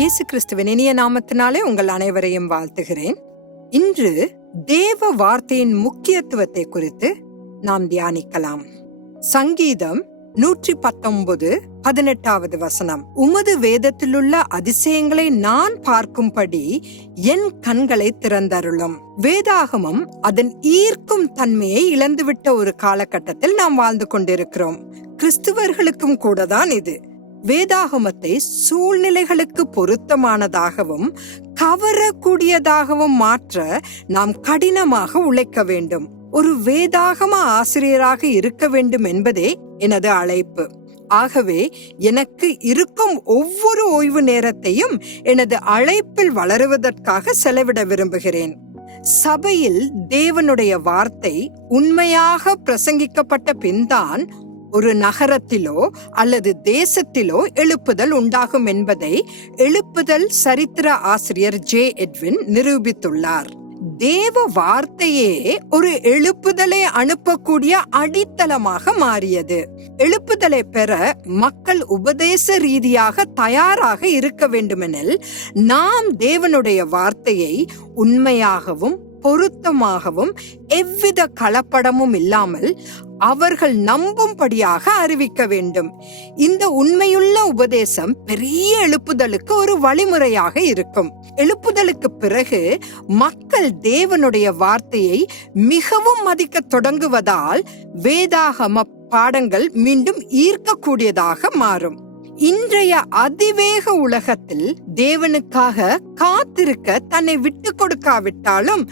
இயேசு கிறிஸ்துவின் இனிய நாமத்தினாலே உங்கள் அனைவரையும் வாழ்த்துகிறேன். இன்று தேவ வார்த்தையின் முக்கியத்துவத்தை குறித்து நாம் தியானிக்கலாம். சங்கீதம் நூற்றி பத்தொன்பது பதினெட்டாவது வசனம். உமது வேதத்திலுள்ள அதிசயங்களை நான் பார்க்கும்படி என் கண்களை திறந்தருளும். வேதாகமம் அதன் ஈர்க்கும் தன்மையை இழந்துவிட்ட ஒரு காலகட்டத்தில் நாம் வாழ்ந்து கொண்டிருக்கிறோம். கிறிஸ்துவர்களுக்கும் கூட தான் இது. வேதாகமத்தை சூழ்நிலைகளுக்கு பொருத்தமானதாகவும் கவரக்கூடியதாகவும் மாற்ற நாம் கடினமாக உழைக்க வேண்டும். ஒரு வேதாகம ஆசிரியராக இருக்க வேண்டும் என்பதே எனது அழைப்பு. ஆகவே எனக்கு இருக்கும் ஒவ்வொரு ஓய்வு நேரத்தையும் எனது அழைப்பில் வளருவதற்காக செலவிட விரும்புகிறேன். சபையில் தேவனுடைய வார்த்தை உண்மையாக பிரசங்கிக்கப்பட்ட பின்தான் ஒரு நகரத்திலோ அல்லது தேசத்திலோ எழுப்புதல் உண்டாகும் என்பதை எழுப்புதல் சரித்திர ஆசிரியர் ஜே எட்வின் நிரூபித்துள்ளார். தேவ வார்த்தையே ஒரு எழுப்புதலை அனுப்பக்கூடிய அடித்தளமாக மாறியது. எழுப்புதலை பெற மக்கள் உபதேச ரீதியாக தயாராக இருக்க வேண்டுமெனில் நாம் தேவனுடைய வார்த்தையை உண்மையாகவும் பொருத்தமாகவும் எவ்வித கலப்படமும் இல்லாமல் அவர்கள் நம்பும்படியாக அறிவிக்க வேண்டும். இந்த உண்மையுள்ள உபதேசம் பெரிய எழுப்புதலுக்கு ஒரு வழிமுறையாக இருக்கும். எழுப்புதலுக்கு பிறகு மக்கள் தேவனுடைய வார்த்தையை மிகவும் மதிக்க தொடங்குவதால் வேதாகம பாடங்கள் மீண்டும் ஈர்க்கக்கூடியதாக மாறும். இன்றைய அதிவேக உலகத்தில் தேவனுக்காக காத்திருக்க தன்னை விட்டு கொடுக்காவிட்டாலும்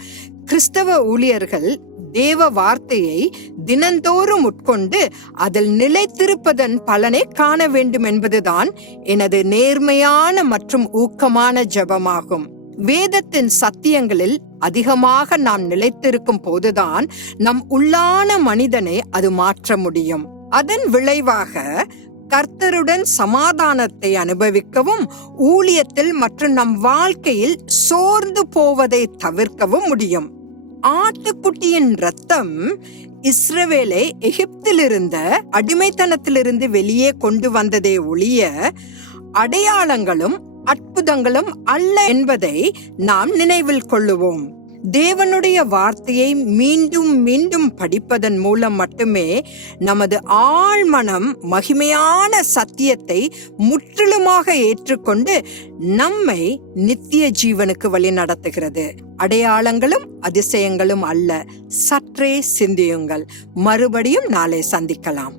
கிறிஸ்தவ ஊழியர்கள் தேவ வார்த்தையை தினந்தோறும் உட்கொண்டு அதில் நிலைத்திருப்பதன் பலனை காண வேண்டும் என்பதுதான் எனது நேர்மையான மற்றும் ஊக்கமான ஜெபமாகும். வேதத்தின் சத்தியங்களில் அதிகமாக நாம் நிலைத்திருக்கும் போதுதான் நம் உள்ளான மனிதனை அது மாற்ற முடியும். அதன் விளைவாக கர்த்தருடன் சமாதானத்தை அனுபவிக்கவும் ஊழியத்தில் மற்றும் நம் வாழ்க்கையில் சோர்ந்து போவதை தவிர்க்கவும் முடியும். ஆட்டுக்குட்டியின் ரத்தம் இஸ்ரவேலை எகிப்திலிருந்த அடிமைத்தனத்திலிருந்து வெளியே கொண்டு வந்ததே ஒழிய அடையாளங்களும் அற்புதங்களும் அல்ல என்பதை நாம் நினைவில் கொள்ளுவோம். தேவனுடைய வார்த்தையை மீண்டும் மீண்டும் படிப்பதன் மூலம் மட்டுமே நமது ஆழ்மனம் மகிமையான சத்தியத்தை முற்றிலுமாக ஏற்றுக்கொண்டு நம்மை நித்திய ஜீவனுக்கு வழி நடத்துகிறது. அடையாளங்களும் அதிசயங்களும் அல்ல. சற்றே சிந்தியுங்கள். மறுபடியும் நாளை சந்திக்கலாம்.